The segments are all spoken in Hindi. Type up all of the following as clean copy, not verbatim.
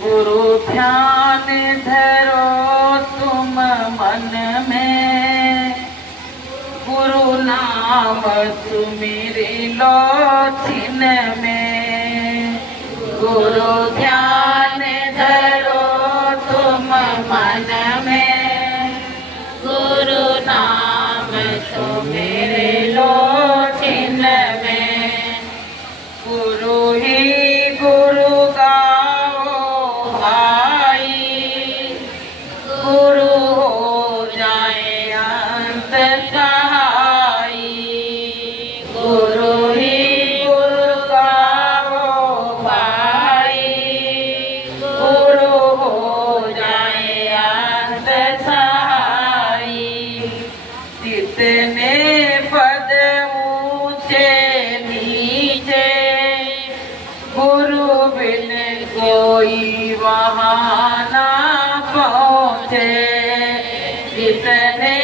गुरु ध्यान धरो तुम मन में, गुरु नाम सुमिरि लो छिन में। गुरु ध्यान धरो तुम मन में, गुरु नाम सुमिरि लो छिन में। गुरु ही गुरु गाओ भाई, गुरु हो जाए अंत सहाई। गुरु ही गुरु गाओ भाई, गुरु हो जाए अंत सहाई। जितने पद ऊंचे नीचे, गुरु बिन कोई वहाँ ना पहुँचे। जितने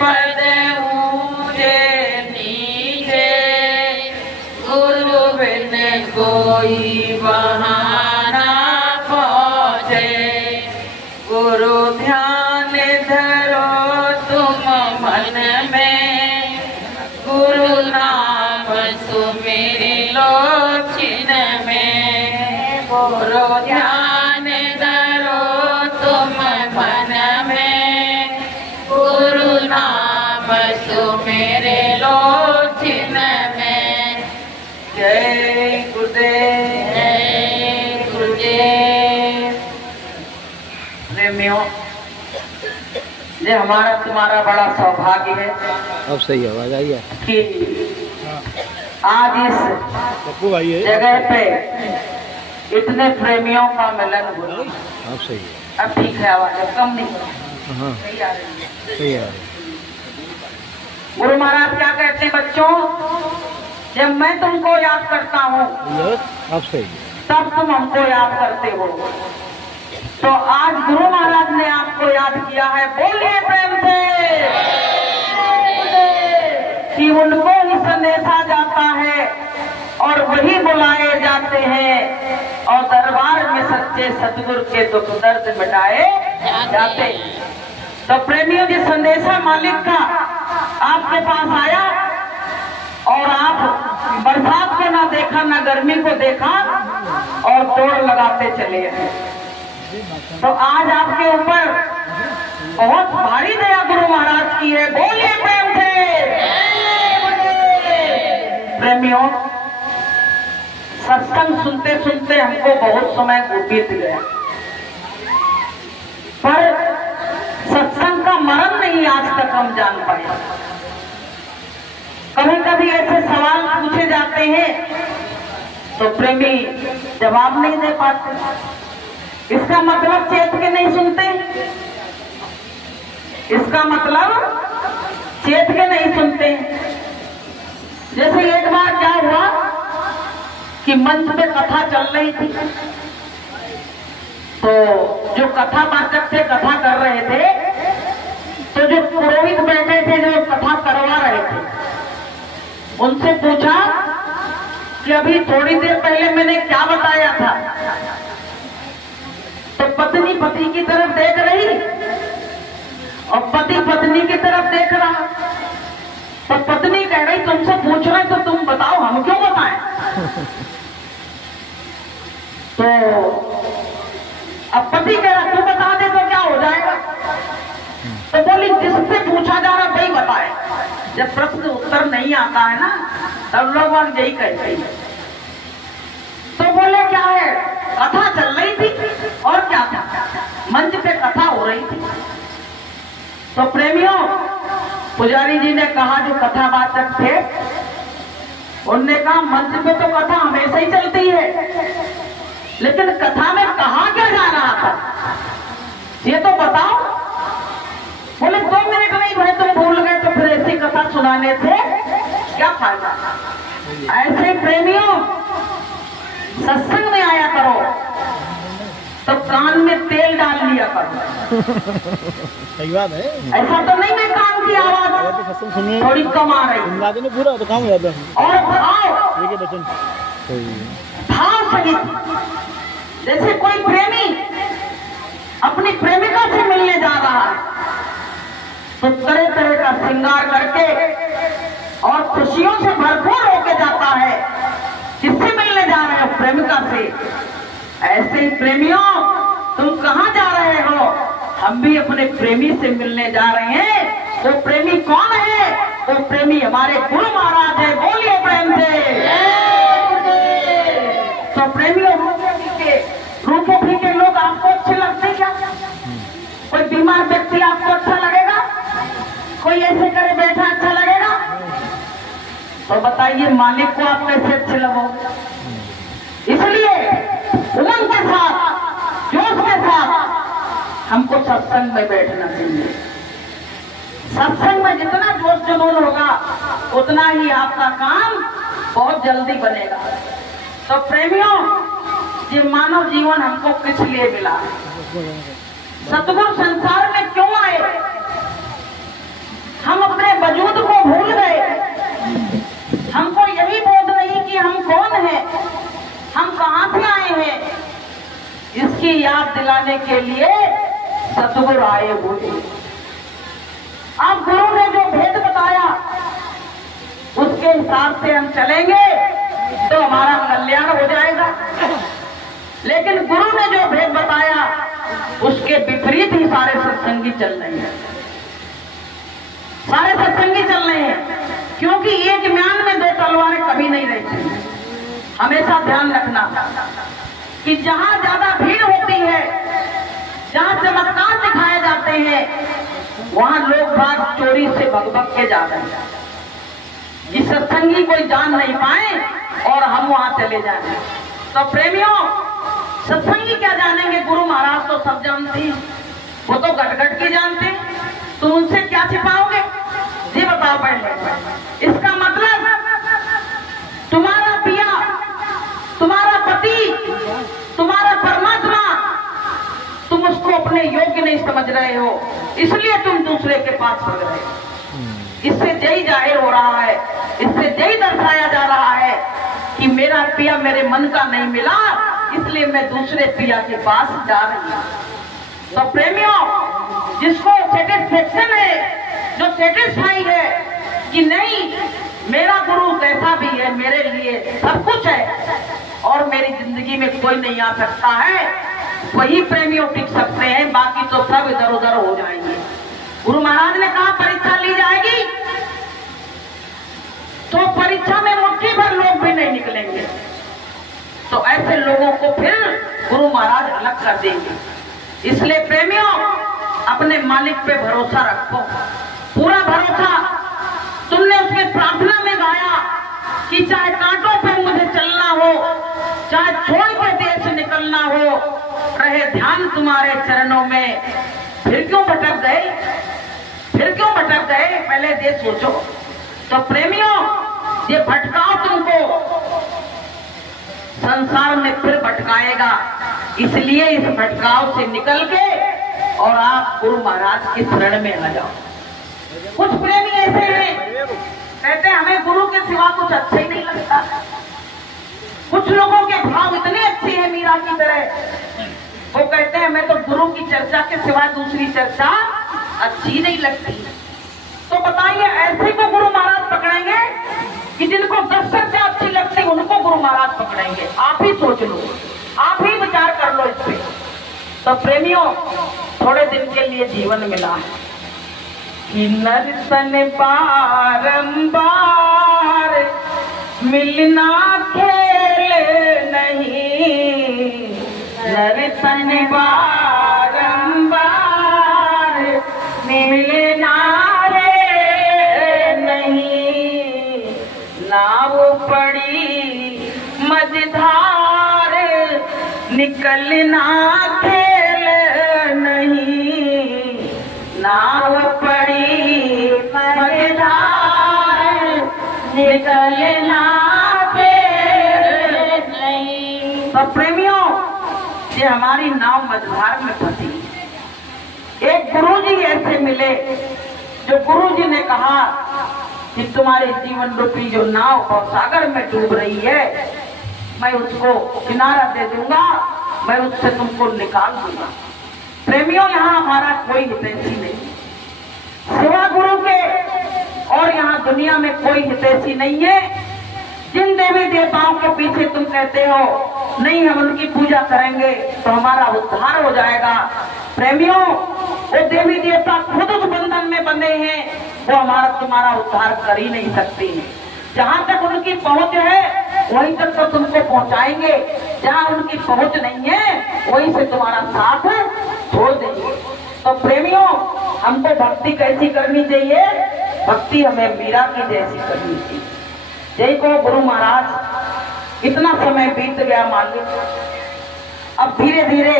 पद ऊंचे नीचे, गुरु बिन कोई वहाँ ना पहुँचे। गुरु ध्यान धरो तुम मन में, गुरु नाम सुमिरि लो छिन में। गुरु ध्यान धरो तुम मन में, गुरु नाम सुमिरि लो छिन में। जय गुरुदेव, जय गुरुदेव। प्रेमियों, ये हमारा तुम्हारा बड़ा सौभाग्य है। अब सही आवाज आई है कि आज इस जगह पे इतने प्रेमियों का मिलन हुआ। अब सही है, अब ठीक है, आवाज कम नहीं हो रही। हाँ सही आ रही है। सही आ रही। गुरु महाराज क्या कहते हैं, बच्चों, जब मैं तुमको याद करता हूँ अब सही है, तब तुम हमको याद करते हो। तो आज गुरु महाराज ने आपको याद किया है, बोलिए प्रेम से कि उनको ही संदेशा जाता है और वही बुलाए जाते हैं और दरबार में सच्चे सतगुरु के दुख दर्द मिटाए जाते हैं। तो प्रेमियों, जी संदेशा मालिक का आपके पास आया और आप बरसात को ना देखा, ना गर्मी को देखा और दौड़ लगाते चले गए। तो आज आपके ऊपर बहुत भारी दया गुरु महाराज की है। बोलिए प्रेम से। प्रेमियों, सत्संग सुनते सुनते हमको बहुत समय बीत गया, पर सत्संग का मर्म नहीं आज तक हम जान पाए। कभी कभी ऐसे सवाल पूछे जाते हैं तो प्रेमी जवाब नहीं दे पाते। इसका मतलब चेत के नहीं सुनते, इसका मतलब चेत के नहीं सुनते। जैसे एक बार क्या हुआ कि मंच पे कथा चल रही थी, तो जो कथा वाचक थे, कथा कर रहे थे, तो जो पुरोहित बैठे थे, जो कथा करवा रहे थे, उनसे पूछा कि अभी थोड़ी देर पहले मैंने क्या बताया था। तो पत्नी पति की तरफ देख रही और पति पत्नी की तरफ देख रहा। तो पत्नी कह रही, तुमसे पूछ रहे तो तुम बताओ, हम क्यों बताएं। तो अब पति कह रहा, तू बता दे तो क्या हो जाएगा। तो बोली, जिससे पूछा जा रहा वही बताए। जब प्रश्न उत्तर नहीं आता है ना, तब लोग यही कहते हैं। तो बोले, क्या है, कथा चल रही थी और क्या था, मंच पे कथा हो रही थी। तो प्रेमियों, पुजारी जी ने कहा, जो कथावाचक थे, उनने कहा, मंच पे तो कथा हमेशा ही चलती है, लेकिन कथा में कहा क्या जा रहा था, ये तो बताओ। बोले, 2 मिनट नहीं भाई, तुम भूल गए तो फिर ऐसी कथा सुनाने से क्या फायदा। ऐसे प्रेमियों, सत्संग में आया करो तो कान में तेल डाल लिया करो। सही बात है। ऐसा तो नहीं मैं कान की आवाज थोड़ी कम आ रही, पूरा तो काम हो जाता है। और भाव बचन भाव सहित जैसे कोई प्रेमी अपनी प्रेमिका से मिलने जा रहा है तो तरह तरह का श्रृंगार करके और खुशियों से भरपूर होके जाता है। किससे मिलने जा रहे हो? प्रेमिका से। ऐसे ही प्रेमियों, तुम कहां जा रहे हो? हम भी अपने प्रेमी से मिलने जा रहे हैं। वो प्रेमी कौन है? वो प्रेमी हमारे गुरु महाराज है। बोलिए प्रेम से। तो प्रेमियों, रूपों फीके लोग आपको अच्छे लगते क्या? कोई बीमार व्यक्ति आपको अच्छा लगेगा? कोई ऐसे करे बैठा अच्छा लगेगा? तो बताइए मालिक को आप कैसे अच्छे लगोगे? इसलिए उमंग के साथ, जोश के साथ हमको सत्संग में बैठना चाहिए। सत्संग में जितना जोश जुनून होगा उतना ही आपका काम बहुत जल्दी बनेगा। तो प्रेमियों, ये मानव जीवन हमको किस लिए मिला? सतगुरु संसार में क्यों आए? हम अपने वजूद को भूल गए। हमको यही बोध नहीं कि हम कौन हैं, हम कहां से आए हैं। इसकी याद दिलाने के लिए सतगुरु आए हुए। अब गुरु ने जो भेद बताया उसके हिसाब से हम चलेंगे तो हमारा कल्याण हो जाएगा। लेकिन गुरु ने जो भेद बताया उसके विपरीत ही सारे सत्संगी चल रहे हैं। सारे सत्संगी चल रहे हैं, क्योंकि एक म्यान में दो तलवारें कभी नहीं रहती। हमेशा ध्यान रखना कि जहां ज्यादा भीड़ होती है, जहां चमत्कार दिखाए जाते हैं, वहां लोग बाग चोरी से भग के जा रहे हैं कि सत्संगी कोई जान नहीं पाए और हम वहां चले जाएं। तो प्रेमियों, सत्संगी क्या जानेंगे? गुरु महाराज तो सब जानते हैं, वो तो गट की जानते हैं। तुम उनसे क्या छिपाओगे? ये बताओ पहले। इसका मतलब तुम्हारा पिया, तुम्हारा पति, तुम्हारा परमात्मा, तुम उसको अपने योग्य नहीं समझ रहे हो, इसलिए तुम दूसरे के पास भाग रहे हो। इससे यही जाहिर हो रहा है, इससे यही दर्शाया जा रहा है कि मेरा पिया मेरे मन का नहीं मिला, इसलिए मैं दूसरे पिया के पास जा रही हूं। तो प्रेमियों, जिसको सेटिस्फेक्शन है, जो सेटिस्फाई है कि नहीं मेरा गुरु कैसा भी है, मेरे लिए सब कुछ है और मेरी जिंदगी में कोई नहीं आ सकता है, वही प्रेमियों टिक सकते हैं। बाकी तो सब इधर उधर हो जाएंगे। गुरु महाराज ने कहा परीक्षा ली जाएगी तो परीक्षा में मुट्ठी भर लोग भी नहीं निकलेंगे, तो ऐसे लोगों को फिर गुरु महाराज अलग कर देंगे। इसलिए प्रेमियों, अपने मालिक पे भरोसा रखो, पूरा भरोसा। तुमने उसके प्रार्थना में गाया कि चाहे कांटों पे मुझे चलना हो, चाहे छोड़ के देश निकलना हो, रहे ध्यान तुम्हारे चरणों में। फिर क्यों भटक गए? फिर क्यों भटक गए? पहले ये सोचो। तो प्रेमियों, ये भटकाव तुमको संसार में फिर भटकाएगा, इसलिए इस भटकाव से निकल के और आप गुरु महाराज के शरण में आ जाओ। कुछ प्रेमी ऐसे हैं, कहते हैं हमें गुरु के सिवा कुछ अच्छा ही नहीं लगता। कुछ लोगों के भाव इतने अच्छे हैं मीरा की तरह, वो कहते हैं हमें तो गुरु की चर्चा के सिवा दूसरी चर्चा अच्छी नहीं लगती। तो बताइए, ऐसे को गुरु महाराज पकड़ेंगे कि जिनको 10 चर्चा अच्छी लगती उनको गुरु महाराज पकड़ेंगे? आप ही सोच लो, आप ही विचार कर लो इस पे। तो प्रेमियों, थोड़े दिन के लिए जीवन मिला है कि नर्तन बारंबार मिलना खेल नहीं, नर्तन बारंबार मिलना नहीं, नाव पड़ी मझधार निकलना खेल नहीं, नाव पड़ी मझधार निकलना खेल नहीं। तो प्रेमियों, ये हमारी नाव मझधार में फंसी। एक गुरुजी ऐसे मिले जो गुरुजी ने कहा कि तुम्हारे जीवन रूपी जो नाव और सागर में डूब रही है, मैं उसको किनारा दे दूंगा, मैं उससे तुमको निकाल दूंगा। प्रेमियों, यहाँ हमारा कोई हितैषी नहीं, सिवा गुरु के और यहाँ दुनिया में कोई हितैषी नहीं है। जिन देवी देवताओं के पीछे तुम कहते हो नहीं हम उनकी पूजा करेंगे तो हमारा उद्धार हो जाएगा, प्रेमियों वो देवी देवता खुद उस बंधन में बंधे हैं, वो हमारा तुम्हारा उद्धार कर ही नहीं सकते हैं। जहां तक उनकी पहुंच है वहीं तक तो तुमको पहुंचाएंगे, जहां उनकी पहुंच नहीं है वहीं से तुम्हारा साथ छोड़ देंगे। तो प्रेमियों, हमको भक्ति कैसी करनी चाहिए? भक्ति हमें मीरा की जैसी करनी चाहिए। जय को गुरु महाराज, इतना समय बीत गया मालिक, अब धीरे धीरे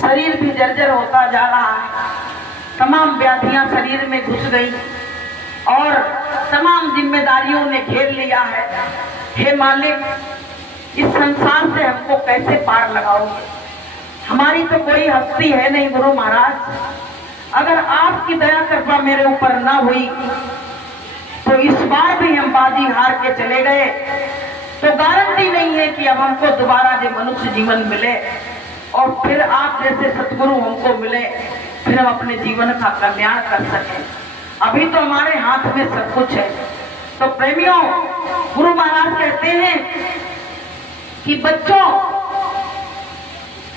शरीर भी जर्जर होता जा रहा है, तमाम व्याधियां शरीर में घुस गई और तमाम जिम्मेदारियों ने घेर लिया है। हे मालिक, इस संसार से हमको कैसे पार लगाओगे? हमारी तो कोई हस्ती है नहीं गुरु महाराज, अगर आपकी दया कृपा मेरे ऊपर ना हुई तो इस बार भी हम बाजी हार के चले गए तो गारंटी नहीं है कि अब हमको दोबारा जो मनुष्य जीवन मिले और फिर आप जैसे सतगुरु हमको मिले, फिर हम अपने जीवन का कल्याण कर सकें। अभी तो हमारे हाथ में सब कुछ है। तो प्रेमियों, गुरु महाराज कहते हैं कि बच्चों,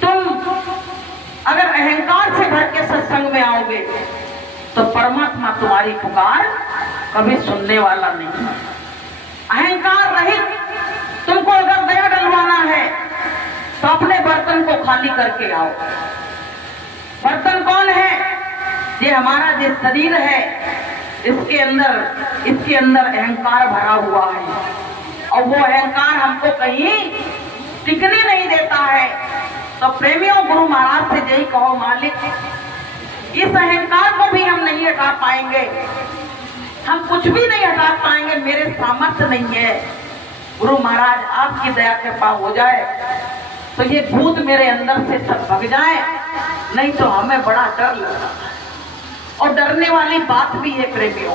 तुम अगर अहंकार से भर के सत्संग में आओगे तो परमात्मा तुम्हारी पुकार कभी सुनने वाला नहीं। अहंकार रहित तुमको अगर दया डलवाना है तो अपने बर्तन को खाली करके आओ। बर्तन कौन है? ये हमारा जो शरीर है, इसके अंदर अहंकार भरा हुआ है और वो अहंकार हमको कहीं टिकने नहीं देता है। तो प्रेमियों, गुरु महाराज से यही कहो मालिक, इस अहंकार को भी हम नहीं हटा पाएंगे, हम कुछ भी नहीं हटा पाएंगे, मेरे सामर्थ्य नहीं है। गुरु महाराज आपकी दया कृपा हो जाए तो ये भूत मेरे अंदर से सब भग जाए, नहीं तो हमें बड़ा डर लगता है। और डरने वाली बात भी है प्रेमियों,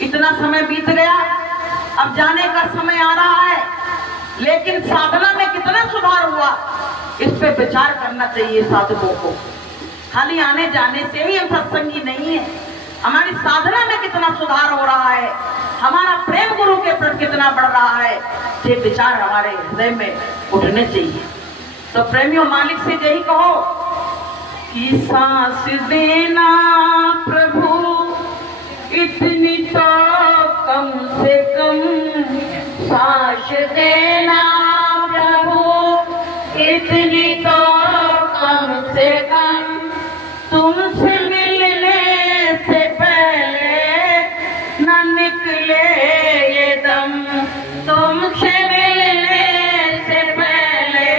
इतना समय बीत गया, अब जाने का समय आ रहा है, लेकिन साधना में कितना सुधार हुआ इस पे विचार करना चाहिए साधकों को। खाली आने जाने से ही हम सत्संगी नहीं है, हमारी साधना में कितना सुधार हो रहा है, हमारा प्रेम गुरु के प्रति कितना बढ़ रहा है, ये विचार हमारे हृदय में उठने चाहिए। तो प्रेमियों, मालिक से यही कहो कि सांस देना प्रभु इतनी तो कम से कम, सांस देना प्रभु इतनी तो कम से कम, तुमसे मिलने से पहले न निकले ये दम, तुमसे मिलने से पहले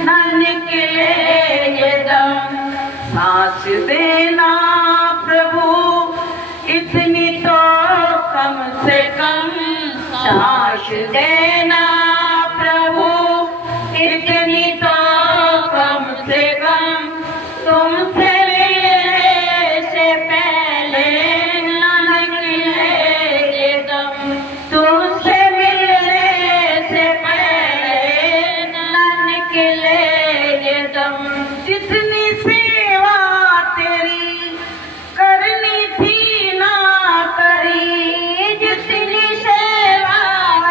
न निकले ये दम, सांस देना प्रभु इतनी तो कम से कम, सांस देना प्रभु इतनी तो कम से कम, तुमसे मिलने से पहले न निकले ये दम, तुमसे मिलने से पहले न निकले ये दम। जितनी सेवा तेरी करनी थी ना करी, जितनी सेवा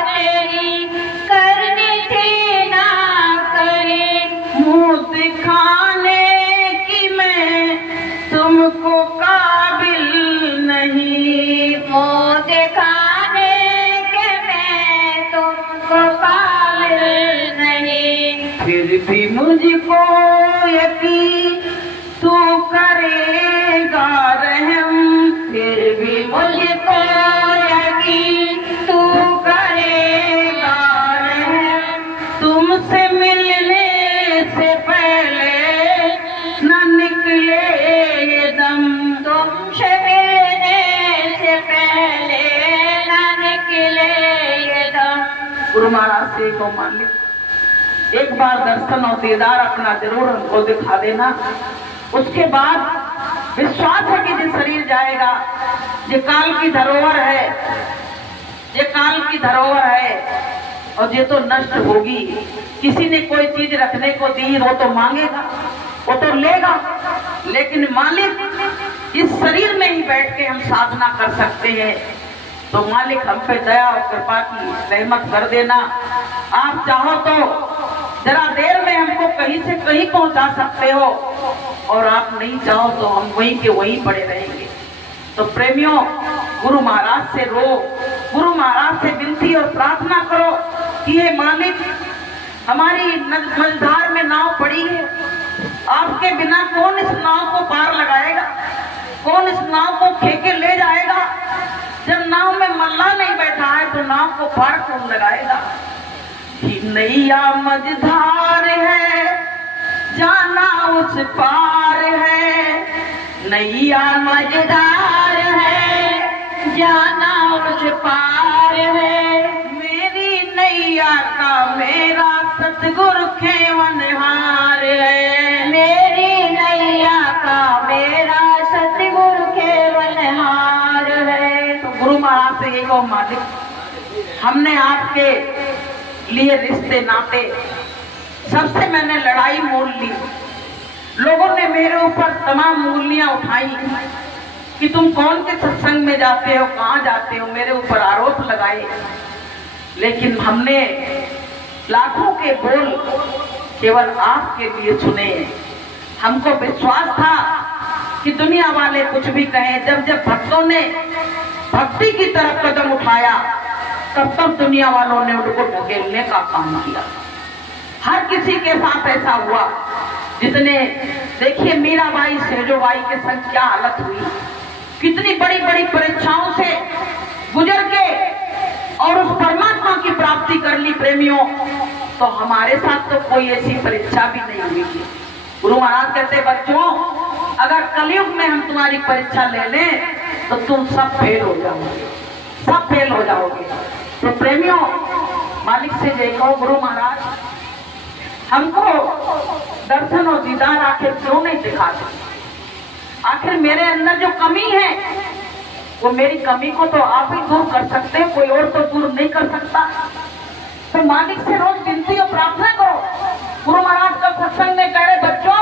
तेरी करनी थी ना करी, मुँह दिखाने की मैं तुमको काबिल नहीं, मुँह दिखाने के मैं तुमको काबिल नहीं, फिर भी मुझको यकीन तू करेगा रहम, फिर भी मुझको यकीन तू करेगा रहम, तुमसे मिलने से पहले न निकले ये दम, तुमसे मिलने से पहले न निकले ये दम। गुरु महाराज से को मालिक एक बार दर्शन और दीदार अपना जरूर हमको दिखा देना, उसके बाद विश्वास है कि जो शरीर जाएगा, ये काल की धरोहर है, ये काल की धरोहर है और ये तो नष्ट होगी। किसी ने कोई चीज रखने को दी, वो तो मांगेगा, वो तो लेगा, लेकिन मालिक इस शरीर में ही बैठ के हम साधना कर सकते हैं। तो मालिक हम पे दया और कृपा की रहमत कर देना। आप चाहो तो जरा देर में हमको कहीं से कहीं पहुंचा सकते हो, और आप नहीं चाहो तो हम वहीं के वहीं पड़े रहेंगे। तो प्रेमियों, गुरु महाराज से रो, गुरु महाराज से विनती और प्रार्थना करो कि हे मालिक, हमारी मझधार में नाव पड़ी है, आपके बिना कौन इस नाव को पार लगाएगा, कौन इस नाव को खेके ले जाएगा। जब नाव में मल्ला नहीं बैठा है तो नाव को पार कौन लगाएगा। कि नैया मझधार है, जाना उस पार है, नैया मझधार है, जाना उस पार है। मेरी नैया का मेरा सतगुरु खेवनहार है, मेरी नैया का मेरा सतगुरु खेवनहार है। तो गुरु महाराज से यही कहो, मालिक, हमने आपके लिए रिश्ते नाते सबसे मैंने लड़ाई मोल ली। लोगों ने मेरे ऊपर तमाम मूलियां उठाई कि तुम कौन के सत्संग में जाते हो, कहाँ जाते हो, मेरे ऊपर आरोप लगाए। लेकिन हमने लाखों के बोल केवल आपके लिए सुने। हमको विश्वास था कि दुनिया वाले कुछ भी कहें। जब जब भक्तों ने भक्ति की तरफ कदम उठाया, तब तब दुनिया वालों ने उनको ढकेलने का काम किया। हर किसी के साथ ऐसा हुआ। जितने देखिए मीराबाई सेजोबाई के संग क्या हालत हुई, कितनी बड़ी बड़ी परीक्षाओं से गुजर के और उस परमात्मा की प्राप्ति कर ली। प्रेमियों, तो हमारे साथ तो कोई ऐसी परीक्षा भी नहीं हुई थी। गुरु महाराज कहते, बच्चों, अगर कलयुग में हम तुम्हारी परीक्षा ले लें तो तुम सब फेल हो जाओगे, सब फेल हो जाओगे। तो प्रेमियों, मालिक से देखो, गुरु महाराज हमको दर्शन और दीदार आखिर क्यों नहीं दिखाते। आखिर मेरे अंदर जो कमी है, वो मेरी कमी को तो आप ही दूर कर सकते हैं, कोई और तो दूर नहीं कर सकता। तो मालिक से रोज विनती और प्रार्थना करो। गुरु महाराज का सत्संग में कह रहे, बच्चों,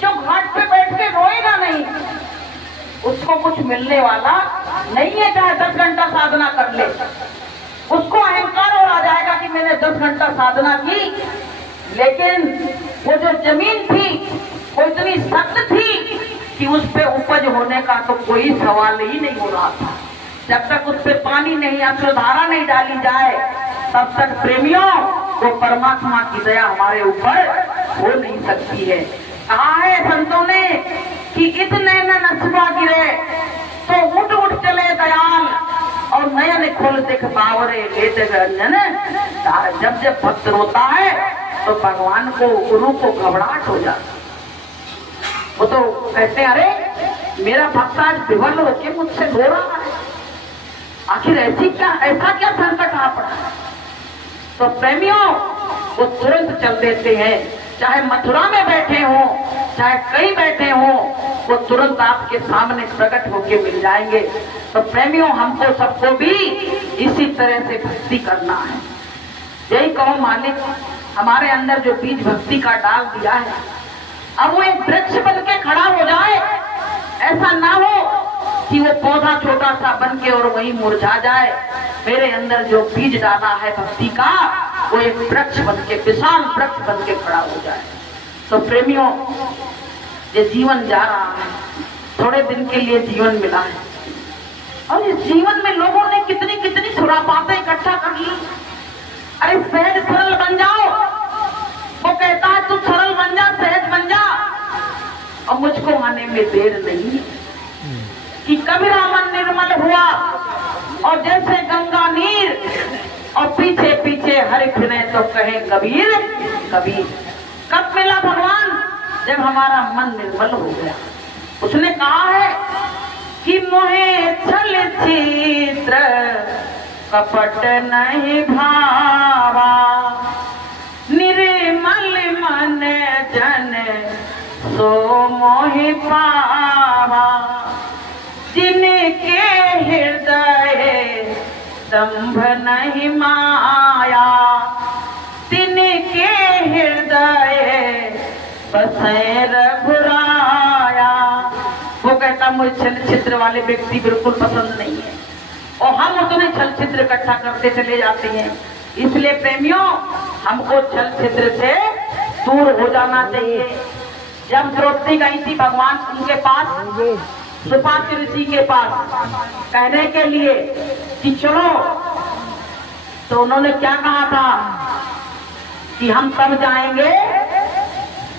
जो घाट पे बैठ के रोएगा नहीं, उसको कुछ मिलने वाला नहीं है। चाहे 10 घंटा साधना कर ले, उसको अहंकार और आ जाएगा कि मैंने 10 घंटा साधना की, लेकिन वो जो जमीन थी वो इतनी सख्त थी कि उस पे उपज होने का तो कोई सवाल ही नहीं हो रहा था। जब तक उस पे पानी नहीं, अश्रुधारा नहीं डाली जाए, तब तक प्रेमियों, वो परमात्मा की दया हमारे ऊपर हो नहीं सकती है। कहा है संतों ने कि इतने नसबा गिरे तो उठ उठ चले दयाल, और नयन खोल देख बावरे लेते रंजन। जब जब भक्त रोता है तो भगवान को, गुरु को घबराहट हो जाती। वो तो कहते हैं, अरे मेरा भक्त आज विवल होके मुझसे रो रहा है, आखिर ऐसा क्या संकट आ पड़ा। तो प्रेमियों, वो तुरंत चल देते हैं। चाहे मथुरा में बैठे हो, चाहे कहीं बैठे हो, वो तुरंत आपके सामने प्रकट होके मिल जाएंगे। तो प्रेमियों, हमको सबको भी इसी तरह से भक्ति करना है। यही कहो, मालिक, हमारे अंदर जो बीज भक्ति का डाल दिया है, अब वो एक वृक्ष बन के खड़ा हो जाए। ऐसा ना हो कि वो पौधा छोटा सा बन के और वहीं मुरझा जाए। मेरे अंदर जो बीज डाला है भक्ति का, वो एक वृक्ष बन के, विशाल वृक्ष बन के खड़ा हो जाए। तो प्रेमियों, ये जीवन जा रहा है, थोड़े दिन के लिए जीवन मिला है, और इस जीवन में लोगों ने कितनी कितनी खुरापातें इकट्ठा कर ली। अरे सहज सरल बन जाओ, वो कहता है तू सरल बन जा, सहज बन जा। और मुझको आने में देर नहीं है कि कबीरा मन निर्मल हुआ और जैसे गंगा नीर, और पीछे पीछे हरि फिरे तो कहे कबीर कबीर। कब मिला भगवान? जब हमारा मन निर्मल हो गया। उसने कहा है कि मोहे छल चित्र कपट नहीं भावा, निर्मल मन जन सो मोहि पावा। जिनके हृदय दंभ नहीं माया, तिनके हृदय बसे रघुराया। वो कहता मुझे छल छिद्र वाले व्यक्ति बिल्कुल पसंद नहीं है, और हम उतने छल छिद्र इकट्ठा करते चले जाते हैं। इसलिए प्रेमियों, हमको छल छिद्र से दूर हो जाना चाहिए। जब द्रौपदी गई थी भगवान उनके पास, सुपाच्य ऋषि के पास कहने के लिए कि चलो, तो उन्होंने क्या कहा था कि हम तब जाएंगे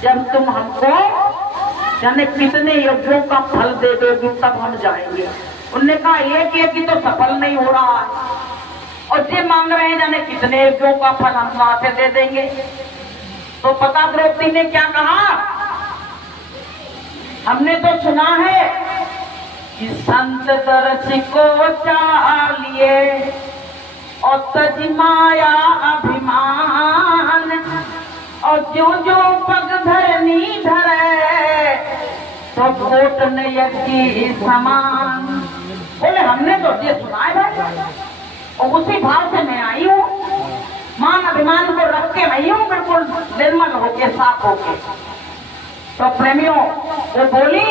जब तुम हमको जाने कितने यज्ञों का फल दे दोगे, तब हम जाएंगे। उन्होंने कहा एक ही तो सफल नहीं हो रहा है, और ये मांग रहे हैं जाने कितने यज्ञों का फल हम वहां से दे देंगे। तो पता द्रौपदी ने क्या कहा, हमने तो सुना है कि संत दर्शी को चालिए और तज माया अभिमान, और जो जो पग धरनी धरे तो कोट नयकी समान। बोले हमने तो ये सुना है भाई, और उसी भाव से मैं आई हूँ, मान अभिमान को रख के आई हूँ, बिल्कुल निर्मल होके साफ होके। तो प्रेमियों, वो बोली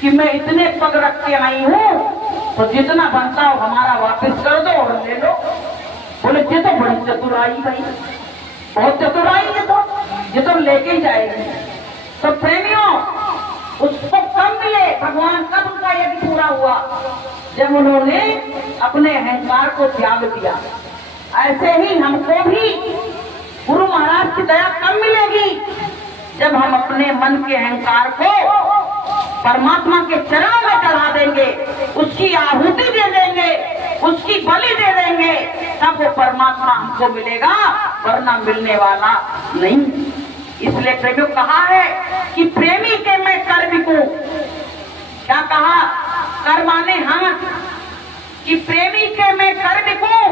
कि मैं इतने पग रख के आई हूँ, तो जितना बनता हो हमारा वापस कर दो और ले लो। बोले ये तो बड़ी चतुराई भाई, बहुत चतुराई ये तो लेके ही जाएगी। तो प्रेमियों, उसको कब मिले भगवान, कब उनका यज्ञ पूरा हुआ, जब उन्होंने अपने अहंकार को त्याग दिया। ऐसे ही हमको भी गुरु महाराज की दया कब मिलेगी, जब हम अपने मन के अहंकार को परमात्मा के चरणों में चढ़ा देंगे, उसकी आहुति दे देंगे, उसकी बलि दे देंगे, तब वो परमात्मा हमको मिलेगा, वरना मिलने वाला नहीं। इसलिए प्रेमियों कहा है कि प्रेमी के मैं कर बिकूं। क्या कहा, कर माने हाथ, कि प्रेमी के मैं कर बिकूं,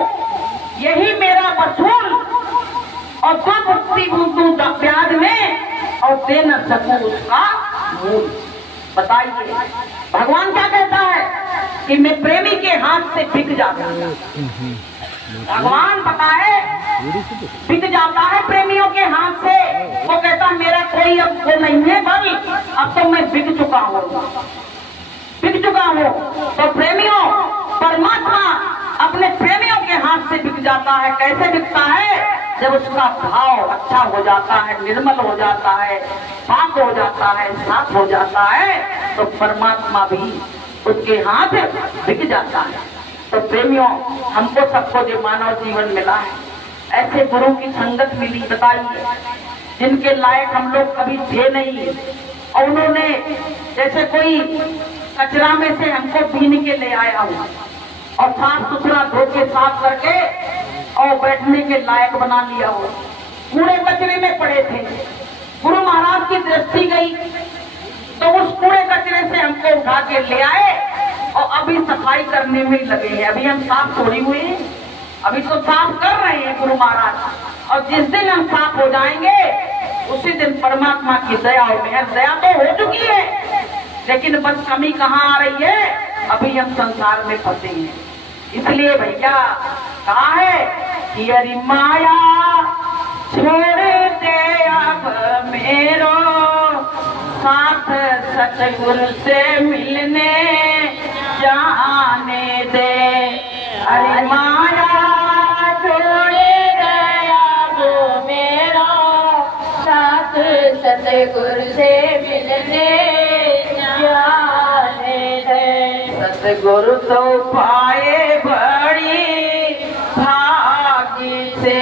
यही मेरा वसूल, और दो मुक्ति दूं ब्याज में, और दे न सकूं उसका मूल। बताइए भगवान क्या कहता है कि मैं प्रेमी के हाथ से बिक जाता हूं। भगवान पता है बिक जाता है प्रेमियों के हाथ से। वो कहता मेरा कोई अब वो नहीं है, बल अब तो मैं बिक चुका हूँ, बिक चुका हूँ। तो प्रेमियों, परमात्मा अपने प्रेमियों के हाथ से बिक जाता है। कैसे बिकता है, जब उसका भाव अच्छा हो जाता है, निर्मल हो जाता है, पाक हो जाता है, साफ हो जाता है, तो परमात्मा भी उसके हाथ बिक जाता है। तो प्रेमियों, हमको सबको जो मानव जीवन मिला है, ऐसे गुरु की संगत मिली, बताइए, जिनके लायक हम लोग कभी थे नहीं, और उन्होंने जैसे कोई कचरा में से हमको बीन के ले आया हो, और साफ सुथरा धो के साफ करके और बैठने के लायक बना लिया हो। कूड़े कचरे में पड़े थे, गुरु महाराज की दृष्टि गई, तो उस कूड़े कचरे से हमको उठा के ले आए, और अभी सफाई करने में लगे हैं। अभी हम साफ थोड़ी हुए हैं, अभी तो साफ कर रहे हैं गुरु महाराज। और जिस दिन हम साफ हो जाएंगे, उसी दिन परमात्मा की दया और मेहर, दया तो हो चुकी है, लेकिन बस कमी कहाँ आ रही है, अभी हम संसार में फंसे हैं। इसलिए भैया कहा है कि अरे माया छोड़ दे अब मेरो साथ, सतगुरु से मिलने जाने दे। अरे माया छोड़ दे अब मेरो साथ, सतगुरु से मिलने जाने दे। सतगुरु तो पाए बड़ी भागी से,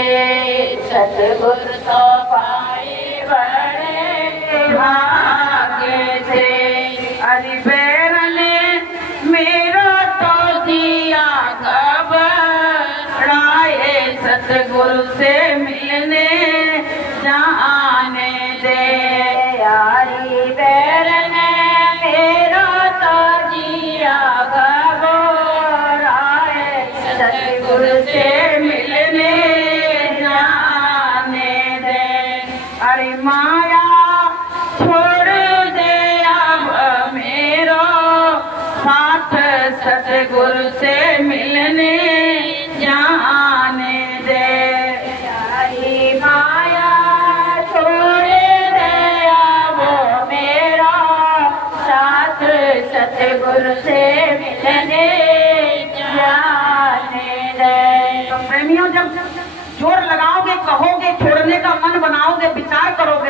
सतगुरु तो पाए बड़े भाग्य से। अरे बैर ने मेरा तो दिया घबराए, सतगुरु से मिलने जाने दे। यारी बैर ने मेरा तो दिया घबराए, सतगुरु से मिलने जाने दे। अरे माया छोड़ दे अब मेरो साथ, सतगुरु से मिलने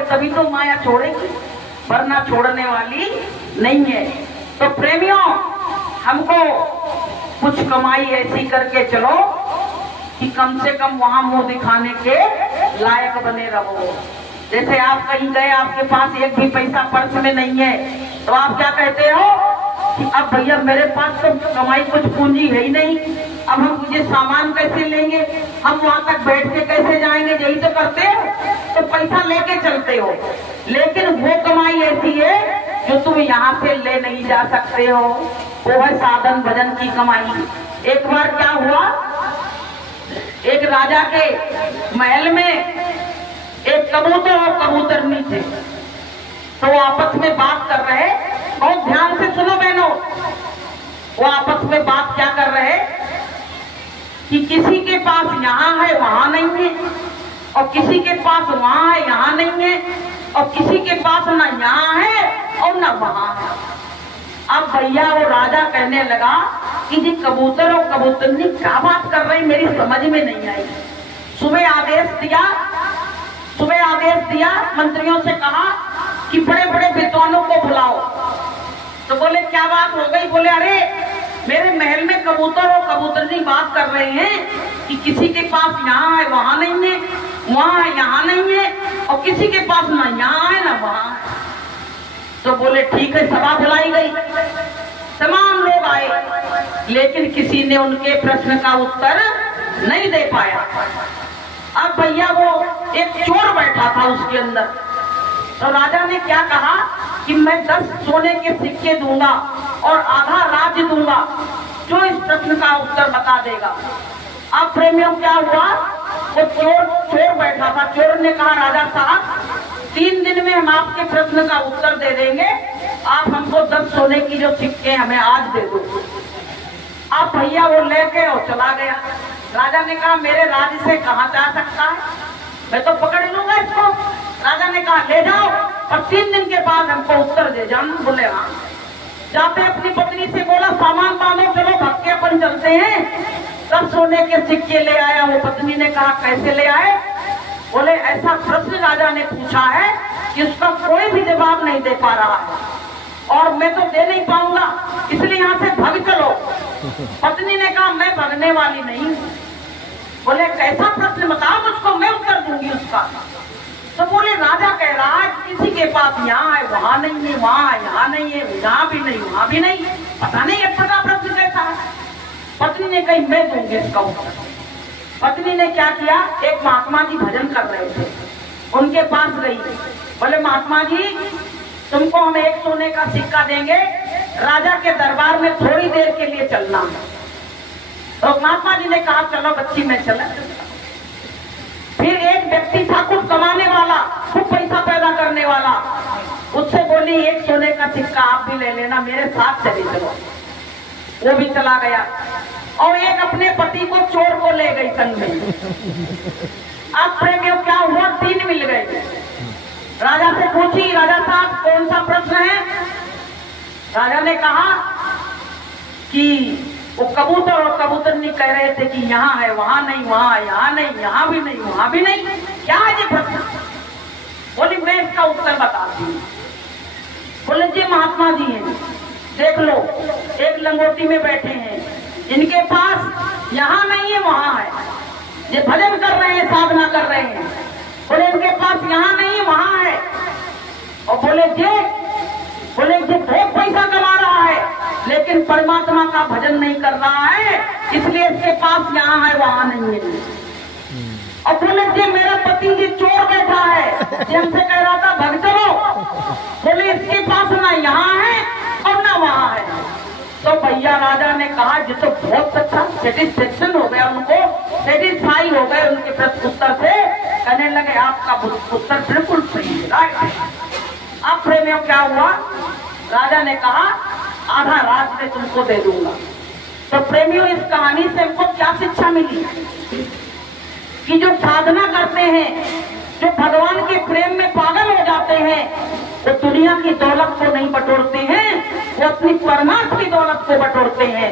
तभी तो माया छोड़ेगी, वरना छोड़ने वाली नहीं है। तो प्रेमियों, हमको कुछ कमाई ऐसी करके चलो कि कम से कम वहां मुंह दिखाने के लायक बने रहो। जैसे आप कहीं गए, आपके पास एक भी पैसा पर्स में नहीं है, तो आप क्या कहते हो कि अब भैया मेरे पास तो कमाई कुछ पूंजी है ही नहीं, अब हम ये सामान कैसे लेंगे, हम वहां तक बैठ के कैसे जाएंगे, यही तो करते हो, तो पैसा लेके चलते हो। लेकिन वो कमाई ऐसी है जो तुम यहाँ से ले नहीं जा सकते हो, वो है साधन भजन की कमाई। एक बार क्या हुआ, एक राजा के महल में एक कबूतर और कबूतरनी थे, तो वो आपस में बात कर रहे। बहुत ध्यान से सुनो बहनों, वो आपस में बात क्या कर रहे कि किसी के पास यहाँ है वहां नहीं है, और किसी के पास वहां है यहाँ नहीं है, और किसी के पास ना यहाँ है और ना वहां है। अब भैया वो राजा कहने लगा कि जी कबूतर और कबूतरनी क्या बात कर रही, मेरी समझ में नहीं आई। सुबह आदेश दिया मंत्रियों से कहा कि बड़े बड़े विद्वानों को बुलाओ। तो बोले क्या बात हो गई? बोले अरे मेरे महल में कबूतर और कबूतरनी बात कर रहे हैं कि किसी के पास यहाँ है वहां नहीं है, वहां है यहाँ नहीं है, और किसी के पास ना यहाँ है ना वहां है। तो बोले ठीक है, सभा बुलाई गई, तमाम लोग आए, लेकिन किसी ने उनके प्रश्न का उत्तर नहीं दे पाया। अब भैया वो एक चोर बैठा था उसके अंदर, तो राजा ने क्या कहा कि मैं 10 सोने के सिक्के दूंगा और आधा राज्य दूंगा जो इस प्रश्न का उत्तर बता देगा। अब प्रेमियों क्या हुआ, वो चोर बैठा था, चोर ने कहा राजा साहब 3 दिन में हम आपके प्रश्न का उत्तर दे देंगे, आप हमको 10 सोने की जो सिक्के हमें आज दे दो। अब भैया वो लेके और चला गया। राजा ने कहा मेरे राज्य से कहाँ जा सकता है, मैं तो पकड़ लूंगा इसको। राजा ने कहा ले जाओ और 3 दिन के बाद हमको उत्तर दे जाना। बोले हाँ। जाते अपनी पत्नी से बोला सामान बांधो, चलो भक्के अपन चलते हैं। 10 सोने के सिक्के ले आया। वो पत्नी ने कहा कैसे ले आए? बोले ऐसा प्रश्न राजा ने पूछा है कि उसका कोई भी जवाब नहीं दे पा रहा है और मैं तो दे नहीं पाऊंगा, इसलिए यहाँ से भाग चलो। पत्नी ने कहा मैं भागने वाली नहीं। बोले कैसा प्रश्न बताओ मुझको, मैं उत्तर दूंगी उसका। तो बोले राजा कह रहा है किसी के पास यहाँ है वहां नहीं है, वहां है यहाँ नहीं है, यहाँ भी नहीं वहां भी नहीं, पता नहीं ये प्रश्न कैसा है। पत्नी ने कही मैं दूंगी इसका उत्तर। पत्नी ने क्या किया, एक महात्मा जी भजन कर रहे थे, उनके पास गई। बोले महात्मा जी तुमको हम 1 सोने का सिक्का देंगे, राजा के दरबार में थोड़ी देर के लिए चलना है। तो महात्मा जी ने कहा चलो बच्ची मैं चला। फिर एक व्यक्ति था खूब कमाने वाला, खूब पैसा पैदा करने वाला, उससे बोली 1 सोने का सिक्का आप भी ले लेना, मेरे साथ चले चलो। वो भी चला गया और एक अपने पति को चोर को ले गई संग में। अब प्रेमियों क्या हुआ, 3 मिल गए। राजा से पूछी राजा साहब कौन सा प्रश्न है? राजा ने कहा कि वो कबूतर और कबूतरनी कह रहे थे कि यहाँ है वहां नहीं, वहां है यहाँ नहीं, यहाँ भी नहीं वहां भी नहीं, क्या है ये प्रश्न? बोली मैं इसका उत्तर बताती हूँ। बोले जी महात्मा जी हैं, देख लो एक लंगोटी में बैठे हैं, इनके पास यहाँ नहीं है वहां है, ये भजन कर रहे हैं साधना कर रहे हैं। बोले इनके पास यहाँ नहीं है वहां है। और बोले ये बहुत पैसा कमा रहा है लेकिन परमात्मा का भजन नहीं कर रहा है, इसलिए इसके पास यहाँ है वहां नहीं है। और बोले जी मेरा पति जी चोर बैठा है, हमसे कह रहा था भग चलो। बोले इसके पास ना यहाँ है और ना वहां है। तो भैया राजा ने कहा ये तो बहुत अच्छा, सेटिस्फेक्शन हो गया उनको, सेटिस्फाई हो गए उनके प्रश्न उत्तर से। कहने लगे आपका उत्तर बिल्कुल सही है। अब प्रेमियों क्या हुआ, राजा ने कहा आधा रात में तुमको दे दूंगा। तो प्रेमियों इस कहानी से हमको क्या शिक्षा मिली कि जो साधना करते हैं, जो भगवान के प्रेम में पागल हो जाते हैं, वो दुनिया की दौलत को नहीं बटोरते हैं, वो अपनी परमार्थ की दौलत को बटोरते हैं।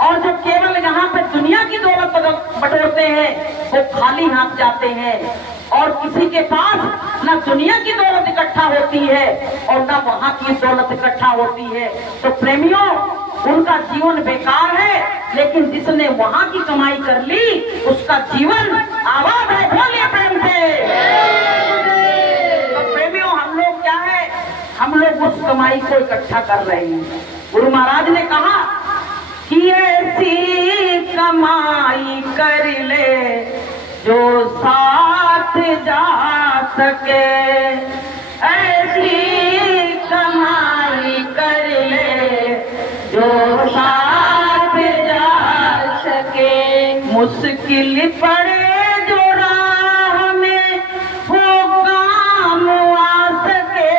और जो केवल यहाँ पे दुनिया की दौलत बटोरते हैं वो खाली हाथ जाते हैं। और किसी के पास न दुनिया की दौलत इकट्ठा होती है और न वहां की दौलत इकट्ठा होती है। तो प्रेमियों, उनका जीवन बेकार है, लेकिन जिसने वहां की कमाई कर ली उसका जीवन आबाद है। बोलिए प्रेम से। तो प्रेमियों, हम लोग क्या है, हम लोग उस कमाई को इकट्ठा कर रहे हैं। गुरु महाराज ने कहा कि ऐसी कमाई कर ले जो साथ जा सके, ऐसी कमाई कर ले जो साथ जा सके। मुश्किल पड़े जो राह में वो काम आ सके,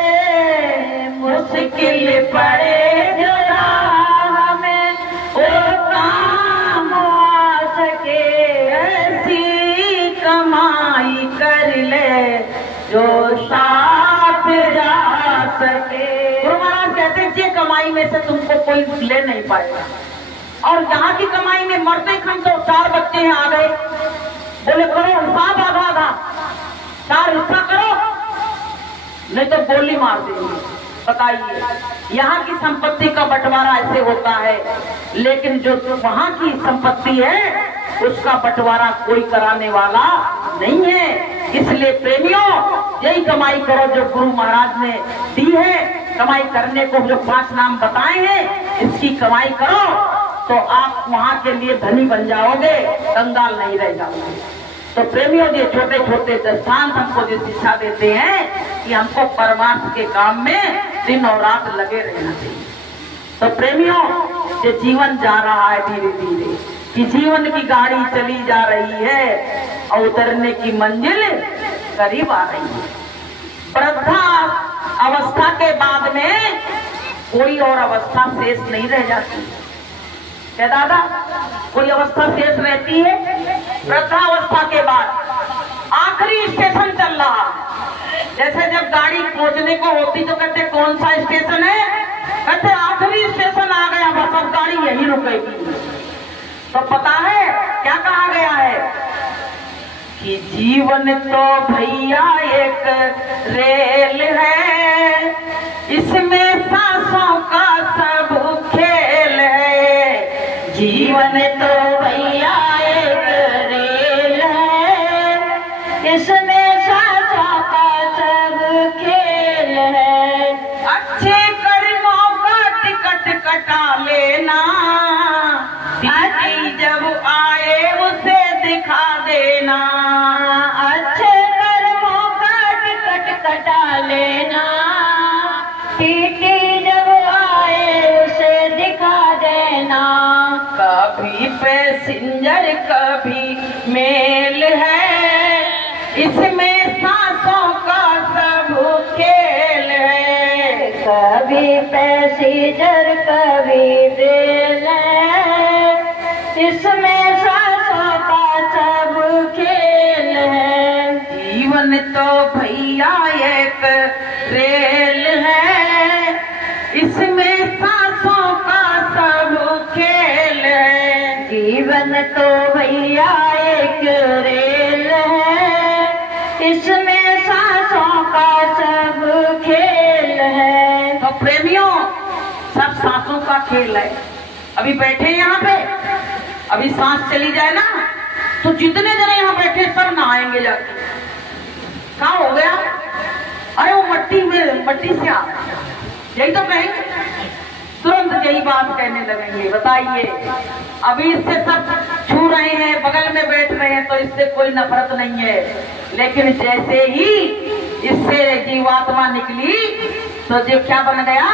मुश्किल पड़े जो राह में वो काम आ सके। ऐसी कमाई कर ले जो साथ जा सके। गुरु महाराज कहते हैं, ये कमाई में से तुमको कोई ले नहीं पाएगा। और यहाँ की कमाई में मरते खन तो 4 बच्चे हैं आ गए, बोले करो हिसाब आधा आधा, 4 हिस्सा करो, नहीं तो गोली मार देंगे। बताइए, यहाँ की संपत्ति का बंटवारा ऐसे होता है, लेकिन जो वहां की संपत्ति है उसका बंटवारा कोई कराने वाला नहीं है। इसलिए प्रेमियों, यही कमाई करो जो गुरु महाराज ने दी है। कमाई करने को जो 5 नाम बताए हैं, इसकी कमाई करो तो आप वहां के लिए धनी बन जाओगे, कंगाल नहीं रह जाओगे। तो प्रेमियों, ये छोटे छोटे दृष्टांत हमको जो शिक्षा देते हैं कि हमको परमार्थ के काम में दिन और रात लगे रहना चाहिए। तो प्रेमियों, ये जीवन जा रहा है धीरे धीरे, कि जीवन की गाड़ी चली जा रही है और उतरने की मंजिल करीब आ रही है। वृद्धा अवस्था के बाद में कोई और अवस्था शेष नहीं रह जाती। क्या दादा, कोई अवस्था शेष रहती है? वृद्धावस्था के बाद आखिरी स्टेशन चल रहा है। जैसे जब गाड़ी पहुंचने को होती तो कहते कौन सा स्टेशन है, कहते आखिरी स्टेशन आ गया, बस अब गाड़ी यही रुकेगी। तो पता है क्या कहा गया है कि जीवन तो भैया एक रेल है, इसमें सांसों का सब खेल है। जीवन तो भैया एक रेल है, इसमें सांसों का सब खेल है। अच्छे कर्मों का टिकट कटा लेना, जब आए उसे दिखा देना। अच्छे कर्मों का टिकट कटा लेना, टीटी जब आए उसे दिखा देना। कभी पैसेंजर कभी मेल है, इसमें सांसों का सब खेल है। कभी पैसेंजर कभी मेल है, इसमें सांसों का सब खेल है। जीवन तो भैया एक रेल है, इसमें सांसों का सब खेल है। जीवन तो भैया एक रेल है, इसमें सांसों का सब खेल है। तो प्रेमियों, सब सांसों का खेल है। अभी बैठे यहाँ पे, अभी सांस चली जाए ना तो जितने जने यहाँ बैठे सब नहाएंगे जाके। कहाँ हो गया? अरे वो मट्टी से आ, यही तो कहेंगे, तुरंत यही बात कहने लगेंगे। बताइए, अभी इससे सब छू रहे हैं, बगल में बैठ रहे हैं, तो इससे कोई नफरत नहीं है। लेकिन जैसे ही इससे जीवात्मा निकली तो जो क्या बन गया,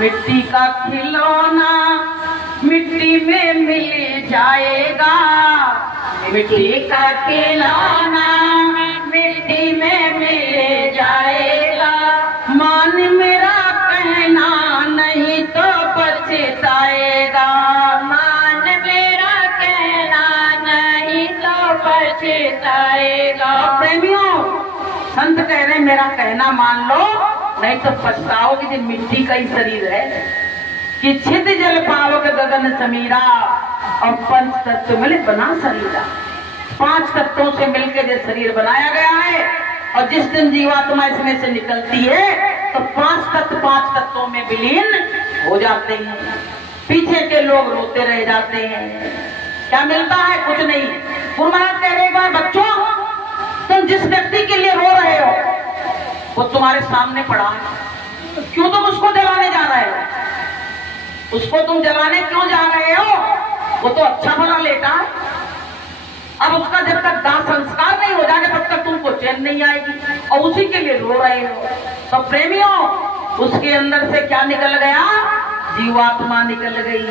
मिट्टी का खिलौना मिट्टी में मिल जाएगा। मिट्टी का खिलौना मिट्टी में मिल जाएगा। मान मेरा कहना नहीं तो पछताएगा। मान मेरा कहना नहीं तो पछताएगा। प्रेमियों, संत कह रहे मेरा कहना मान लो, नहीं तो पछताओगे। कि मिट्टी का ही शरीर है कि छिद जल पावक गगन समीरा, और पंच तत्व मिले बना शरीरा। 5 तत्वों से मिलकर जो शरीर बनाया गया है, और जिस दिन जीवात्मा इसमें से निकलती है तो पांच तत्वों में विलीन हो जाते हैं। पीछे के लोग रोते रह जाते हैं। क्या मिलता है? कुछ नहीं। गुरु महाराज कह रहे एक बार, बच्चों तुम जिस व्यक्ति के लिए रो रहे हो वो तुम्हारे सामने पड़ा है, तो क्यों तुम उसको जलाने जा रहे हो? उसको तुम जलाने क्यों जा रहे हो? वो तो अच्छा भला लेटा है। अब उसका जब तक दाह संस्कार नहीं हो जाएगा तब तक तुमको चैन नहीं आएगी और उसी के लिए रो रहे हो। तो प्रेमियों, उसके अंदर से क्या निकल गया? जीवात्मा निकल गई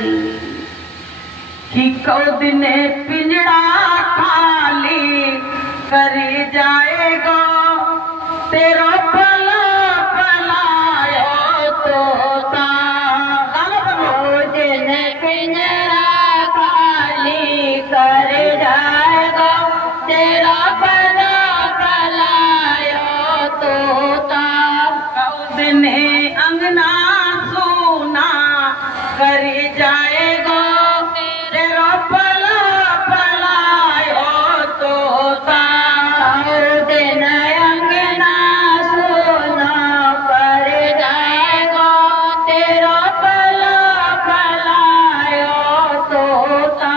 कि दिन पिंजड़ा खाली कर जाएगा, तेरा पला पलायो तोता। दिन पिंजरा खाली कर जाएगा, तेरा पला पलायो तोता। दिन अंगना सोना कर जाएगा, तेरा पला पलायो तोता। दिन अंगना सोना कर जाएगा, तेरा पला पलायो तोता।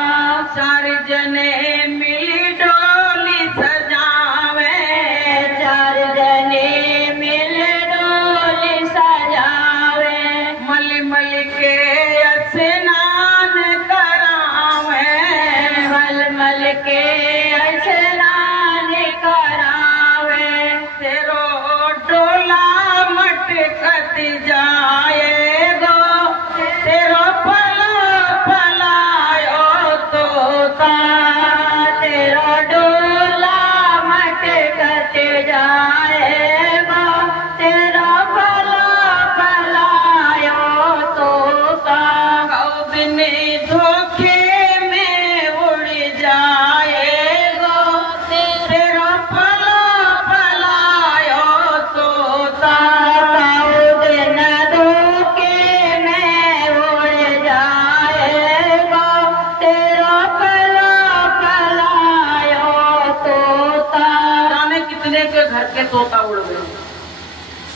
सारे जने मिली डोली सजावे, चार जने मिल डोली सजावे, मल मल के स्नान करावे, मल मल के स्नान करावे। तेरो डोला मटकत जाएगा, तेरो पला पलायो तोता। तेरा डोला मटकत जाएगा, तेरा पला पलायो तोता। दिन धोखे में उड़ जाएगा, तेरा पला पलायो तोता। दिन धोखे में उड़ जाएगा, तेरा पला पलायो तोता। जाने कितने के घर के तोता उड़ गए,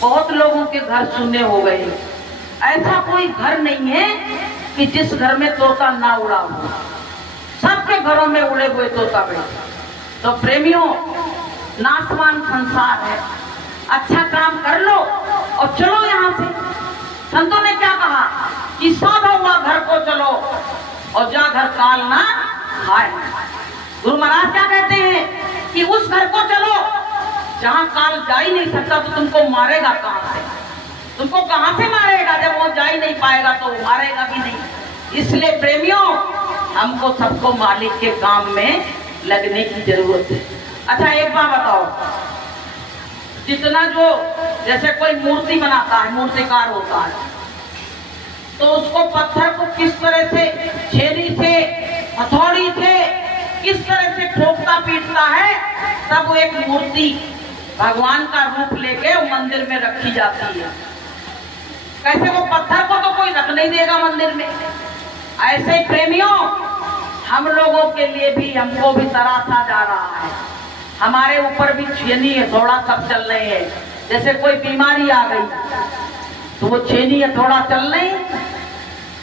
बहुत लोगों के घर सुने हो गए। ऐसा कोई घर नहीं है कि जिस घर में तोता ना उड़ा हो, सबके घरों में उड़े हुए तोता बैठे। तो प्रेमियों, नासवान संसार है, अच्छा काम कर लो और चलो यहाँ से। संतों ने क्या कहा कि साधा हुआ घर को चलो और जा घर काल ना खाए। गुरु महाराज क्या कहते हैं कि उस घर को चलो जहाँ काल जा ही नहीं सकता, तो तुमको मारेगा कहाँ से? तुमको कहाँ से मारेगा? जब वो जा ही नहीं पाएगा तो वो मारेगा भी नहीं। इसलिए प्रेमियों, हमको सबको मालिक के काम में लगने की जरूरत है। अच्छा एक बात बताओ, जितना जो जैसे कोई मूर्ति बनाता है, मूर्तिकार होता है, तो उसको पत्थर को किस तरह से छेनी से, हथौड़ी से किस तरह से ठोकता पीटता है, तब वो एक मूर्ति भगवान का रूप लेके मंदिर में रखी जाती है। कैसे? वो पत्थर को तो कोई रख नहीं देगा मंदिर में। ऐसे ही प्रेमियों, हम लोगों के लिए भी, हमको भी तरासा जा रहा है। हमारे ऊपर भी छेनी हथौड़ा सब चल रहे हैं। जैसे कोई बीमारी आ गई तो वो छेनी हथौड़ा चल रही,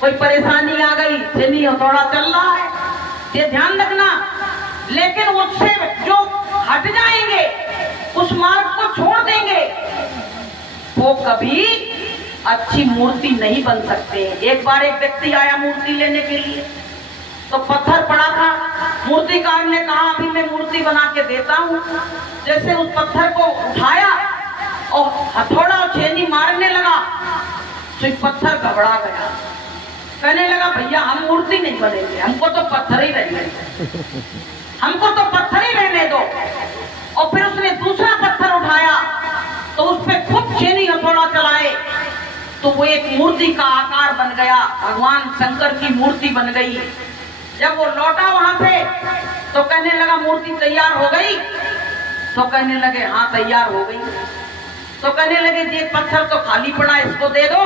कोई परेशानी आ गई छेनी हथौड़ा चल रहा है, ये ध्यान रखना। लेकिन उससे जो हट जाएंगे, उस मार्ग को छोड़ देंगे, वो कभी अच्छी मूर्ति नहीं बन सकते हैं। एक बार एक व्यक्ति आया मूर्ति लेने के लिए, तो पत्थर पड़ा था। मूर्तिकार ने कहा अभी मैं मूर्ति बना के देता हूँ। जैसे उस पत्थर को उठाया और हथौड़ा और छेनी मारने लगा तो एक पत्थर घबरा गया, कहने लगा भैया हम मूर्ति नहीं बनेंगे, हमको तो पत्थर ही रहने दो, हमको तो पत्थर ही रहने दो। और फिर उसने दूसरा पत्थर उठाया तो उस पर खूब छेनी हथौड़ा चलाए तो वो एक मूर्ति का आकार बन गया, भगवान शंकर की मूर्ति बन गई। जब वो लौटा वहां से तो कहने लगा मूर्ति तैयार हो गई? तो कहने लगे हाँ तैयार हो गई। तो कहने लगे ये पत्थर तो खाली पड़ा, इसको दे दो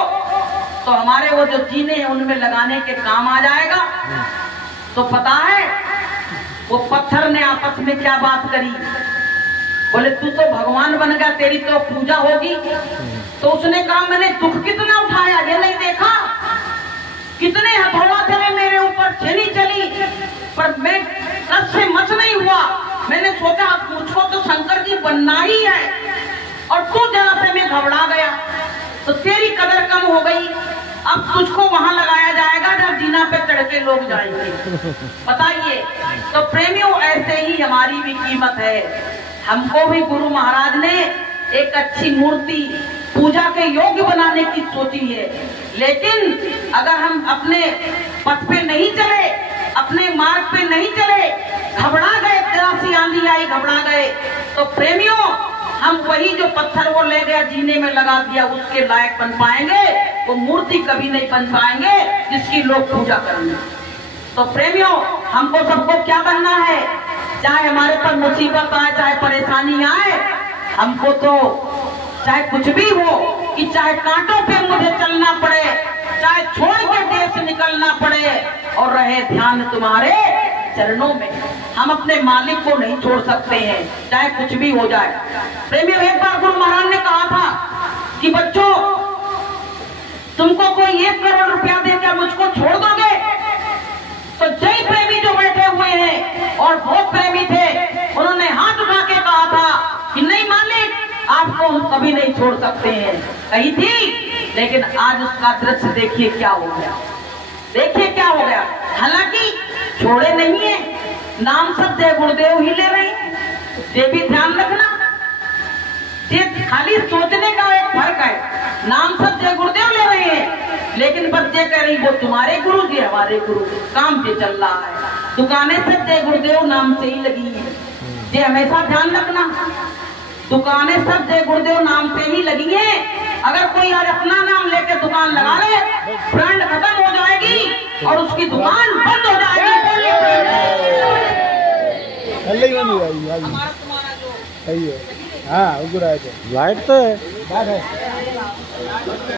तो हमारे वो जो जीने हैं उनमें लगाने के काम आ जाएगा। तो पता है वो पत्थर ने आपस में क्या बात करी? बोले तू तो भगवान बन गया, तेरी तो पूजा होगी। तो उसने कहा मैंने दुख कितना उठाया, ये नहीं देखा कितने हथौड़ा चले मेरे ऊपर, छेनी चली, पर मैं कस से मच नहीं हुआ। मैंने सोचा मुझको तो शंकर जी बनना ही है, और तू जरा से मैं घबरा गया, तो तेरी कदर कम हो गई। अब तुझको वहां लगाया जाएगा जब जीना पे चढ़ के लोग जाएंगे। बताइए, तो प्रेमियों ऐसे ही हमारी भी कीमत है। हमको भी गुरु महाराज ने एक अच्छी मूर्ति पूजा के योग्य बनाने की सोची है, लेकिन अगर हम अपने पथ पे नहीं चले, अपने मार्ग पे नहीं चले, घबरा गए, जरा सी आंधी आई घबरा गए, तो प्रेमियों हम वही जो पत्थर वो ले गया जीने में लगा दिया, उसके लायक बन पाएंगे, वो मूर्ति कभी नहीं बन पाएंगे जिसकी लोग पूजा करेंगे। तो प्रेमियों, हमको सबको क्या बनना है, चाहे हमारे पर मुसीबत आए, चाहे परेशानी आए, हमको तो चाहे कुछ भी हो, कि चाहे कांटों पे मुझे चलना पड़े, चाहे छोड़ के देश निकलना पड़े, और रहे ध्यान तुम्हारे चरणों में। हम अपने मालिक को नहीं छोड़ सकते हैं, चाहे कुछ भी हो जाए। प्रेमियों, एक बार गुरु महाराज ने कहा था कि बच्चों, तुमको कोई 1 करोड़ रुपया देकर मुझको छोड़ दोगे? तो जय प्रेमी जो बैठे हुए हैं और बहुत प्रेमी थे, उन्होंने हाथ उठा के कहा था कि नहीं मालिक, आपको हम कभी नहीं छोड़ सकते हैं, कही थी। लेकिन आज उसका दृश्य देखिए क्या हो गया, देखिए क्या हो गया। हालांकि छोड़े नहीं है, नाम सब जय गुरुदेव ही ले रहे हैं, ये भी ध्यान रखना। ये खाली सोचने का एक फर्क है, नाम सब जय गुरुदेव ले रहे हैं, लेकिन बस ये कह रही वो तुम्हारे गुरु जी हमारे गुरु, काम पे चल रहा है। दुकानें सब जय गुरुदेव नाम से ही लगी है, ये हमेशा ध्यान रखना। दुकानें सब जय गुरुदेव नाम से ही लगी है। अगर कोई आज अपना नाम लेके दुकान लगा ले, ब्रांड खत्म हो जाएगी और उसकी दुकान बंद हो जाएगी। हमारा तुम्हारा जो हाँ, लाइट तो है।